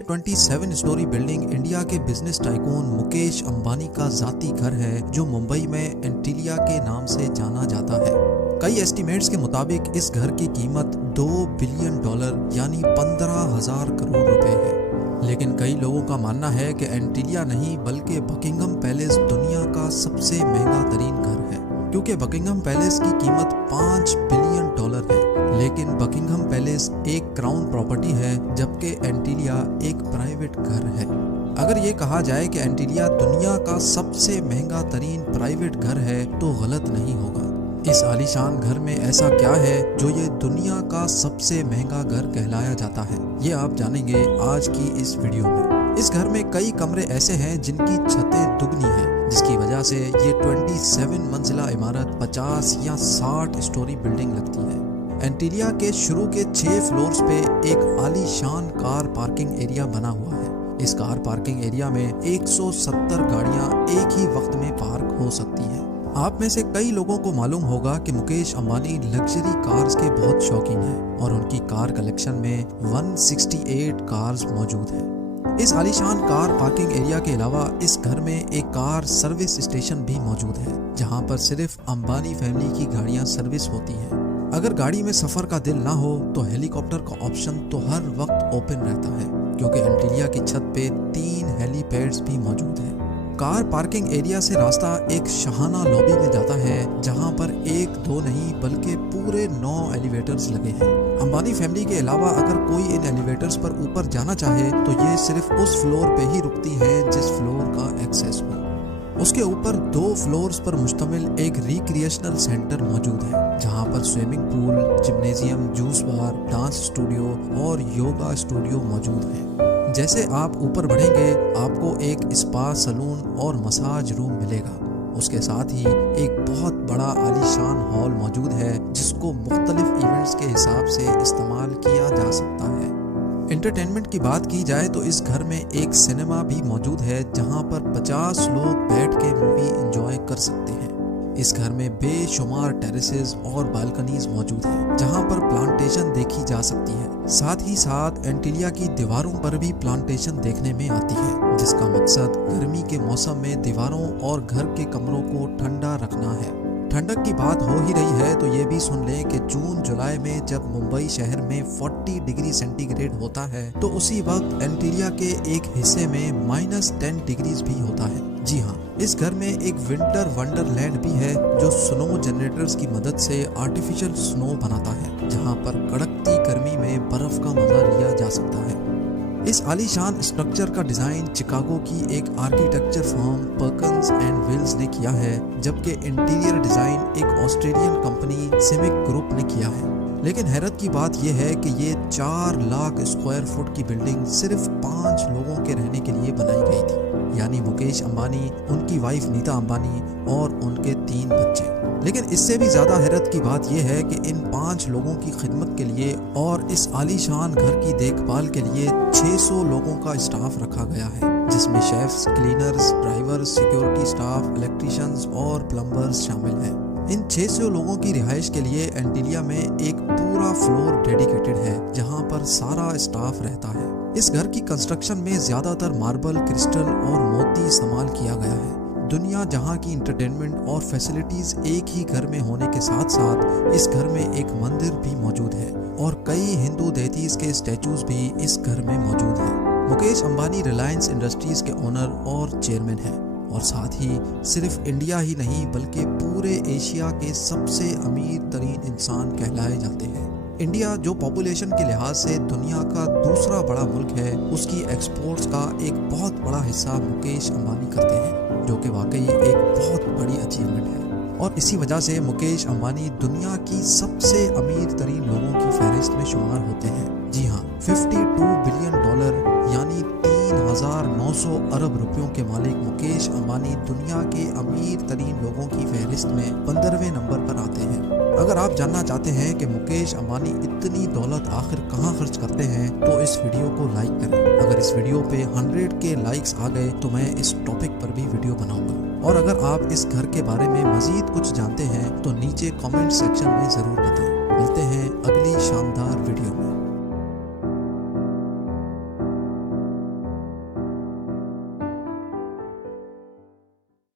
27 story building India के business tycoon Mukesh Ambani का जाती घर है जो मुंबई में एंटीलिया के नाम से जाना जाता है। कई एस्टिमेट्स के मुताबिक इस घर की कीमत $2 बिलियन यानी 15,000 करोड़ रुपए है। लेकिन कई लोगों का मानना है कि एंटीलिया नहीं बल्कि बकिंघम पैलेस दुनिया का सबसे महंगा तरीन घर है, क्योंकि बकिंघम पैलेस की कीमत $5 बिलियन है। लेकिन बकिंघम पैलेस एक क्राउन प्रॉपर्टी है जबकि एंटीलिया एक प्राइवेट घर है। अगर ये कहा जाए कि एंटीलिया दुनिया का सबसे महंगा तरीन प्राइवेट घर है तो गलत नहीं होगा। इस आलीशान घर में ऐसा क्या है जो ये दुनिया का सबसे महंगा घर कहलाया जाता है, ये आप जानेंगे आज की इस वीडियो में। इस घर में कई कमरे ऐसे हैं जिनकी छतें दुगनी हैं, जिसकी वजह से ये 27 मंजिला इमारत 50 या 60 स्टोरी बिल्डिंग लगती है। एंटीलिया के शुरू के 6 फ्लोर्स पे एक आलीशान कार पार्किंग एरिया बना हुआ है। इस कार पार्किंग एरिया में 170 गाड़ियां एक ही वक्त में पार्क हो सकती हैं। आप में से कई लोगों को मालूम होगा कि मुकेश अंबानी लग्जरी कार्स के बहुत शौकीन हैं और उनकी कार कलेक्शन में 168 कार्स मौजूद हैं। इस आलीशान कार पार्किंग एरिया के अलावा इस घर में एक कार सर्विस स्टेशन भी मौजूद है, जहां पर सिर्फ अंबानी फैमिली की गाड़ियां सर्विस होती हैं। अगर गाड़ी में सफर का दिल ना हो तो हेलीकॉप्टर का ऑप्शन तो हर वक्त ओपन रहता है, क्योंकि एंटीलिया की छत पे 3 हेलीपैड्स भी मौजूद हैं। कार पार्किंग एरिया से रास्ता एक शाहाना लॉबी में जाता है, जहां पर 1-2 नहीं बल्कि पूरे 9 एलिवेटर्स लगे हैं। अंबानी फैमिली के अलावा अगर कोई इन एलिवेटर्स पर ऊपर जाना चाहे तो ये सिर्फ उस फ्लोर पे ही रुकती है जिस फ्लोर का एक्सेस हो। उसके ऊपर 2 फ्लोर्स पर मुश्तमिल एक रिक्रिएशनल सेंटर मौजूद है, जहां पर स्विमिंग पूल, जिम्नेजियम, जूस बार, डांस स्टूडियो और योगा स्टूडियो मौजूद हैं। जैसे आप ऊपर बढ़ेंगे आपको एक स्पा, सलून और मसाज रूम मिलेगा। उसके साथ ही एक बहुत बड़ा आलीशान हॉल मौजूद है जिसको मुख्तलिफ इवेंट्स के हिसाब से इस्तेमाल किया जा सकता है। एंटरटेनमेंट की बात की जाए तो इस घर में एक सिनेमा भी मौजूद है, जहां पर 50 लोग बैठ के मूवी एंजॉय कर सकते हैं। इस घर में बेशुमार टेरेसेस और बालकनीज मौजूद हैं, जहां पर प्लांटेशन देखी जा सकती है। साथ ही साथ एंटीलिया की दीवारों पर भी प्लांटेशन देखने में आती है, जिसका मकसद गर्मी के मौसम में दीवारों और घर के कमरों को ठंडा रखना है। ठंडक की बात हो ही रही है तो ये भी सुन लें कि जून जुलाई में जब मुंबई शहर में 40 डिग्री सेंटीग्रेड होता है तो उसी वक्त एंटीलिया के एक हिस्से में -10 डिग्रीज भी होता है। जी हाँ, इस घर में एक विंटर वंडरलैंड भी है जो स्नो जनरेटर्स की मदद से आर्टिफिशियल स्नो बनाता है, जहाँ पर कड़कती गर्मी में बर्फ का मजा लिया जा सकता है। इस आलीशान स्ट्रक्चर का डिजाइन चिकागो की एक architecture firm Perkins and Wills ने किया है, जबकि इंटीरियर डिजाइन एक ऑस्ट्रेलियन कंपनी सिमिक ग्रुप ने किया है। लेकिन हैरत की बात यह है कि ये 4 लाख स्क्वायर फुट की बिल्डिंग सिर्फ 5 लोगों के रहने के लिए बनाई गई थी, यानी मुकेश अंबानी, उनकी वाइफ नीता अंबानी और उनके 3 बच्चे। लेकिन इससे भी ज्यादा हैरत की बात यह है कि इन 5 लोगों की खिदमत के लिए और इस आलीशान घर की देखभाल के लिए 600 लोगों का स्टाफ रखा गया है, जिसमें chefs, cleaners, drivers, security staff, electricians और प्लम्बर्स शामिल हैं। इन 600 लोगों की रिहाइश के लिए एंटीलिया में एक पूरा फ्लोर डेडिकेटेड है, जहां पर सारा स्टाफ रहता है। इस घर की कंस्ट्रक्शन में ज्यादातर मार्बल, क्रिस्टल और मोती इस्तेमाल किया गया है। दुनिया जहां की इंटरटेनमेंट और फैसिलिटीज एक ही घर में होने के साथ साथ इस घर में एक मंदिर भी मौजूद है और कई हिंदू देवतीज के स्टैचूज भी इस घर में मौजूद हैं। मुकेश अंबानी रिलायंस इंडस्ट्रीज के ओनर और चेयरमैन हैं और साथ ही सिर्फ इंडिया ही नहीं बल्कि पूरे एशिया के सबसे अमीर तरीन इंसान कहलाए जाते हैं। इंडिया जो पॉपुलेशन के लिहाज से दुनिया का दूसरा बड़ा मुल्क है, उसकी एक्सपोर्ट्स का एक बहुत बड़ा हिस्सा मुकेश अंबानी करते हैं, जो कि वाकई एक बहुत बड़ी अचीवमेंट है। और इसी वजह से मुकेश अंबानी दुनिया की सबसे अमीर तरीन लोगों की फहरिस्त में शुमार होते हैं। जी हाँ, $52 बिलियन यानी 3,900 अरब रुपयों के मालिक मुकेश अंबानी दुनिया के अमीर तरीन लोगों की फहरिस्त में 15वें नंबर पर आते हैं। अगर आप जानना चाहते हैं कि मुकेश अंबानी इतनी दौलत आखिर कहाँ खर्च करते हैं तो इस वीडियो को लाइक करें। अगर इस वीडियो पे 100 के लाइक्स आ गए तो मैं इस टॉपिक पर भी वीडियो बनाऊंगा। और अगर आप इस घर के बारे में मजीद कुछ जानते हैं तो नीचे कमेंट सेक्शन में जरूर बताएं। मिलते हैं अगली शानदार वीडियो में।